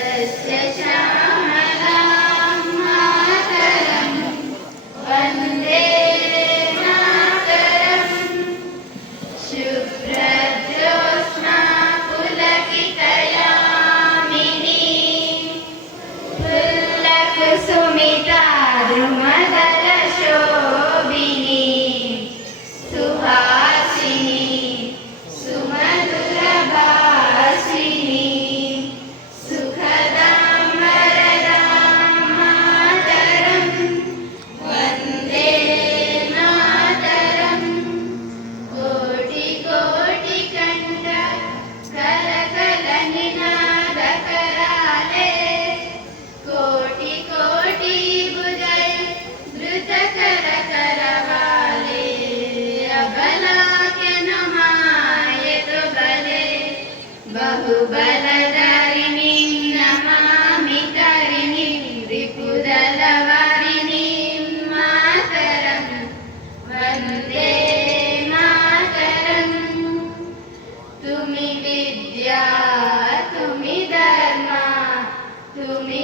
सस्यश्यामलां मातरं वन्दे मातरं शुभ्रज्योत्स्ना पुलकितयामिनीं फुल्लकुसुमिता द्रुमदलशोभिनीं सुहासिनीं सुमधुरभाषिणीं सुखदां वरदां मातरं वन्दे मातरं कोटिकोटिकण्ठ करकलनिनादकराले कोटि कोटि भुजै धृतकरकरवाले अबलाख्य नमायतु बले बहुबलधारिणीं नमामि करिणीं रिपुदलवारिणीं मातरं वन्दे मातरं तुमि विद्या तुमि धर्म तुमि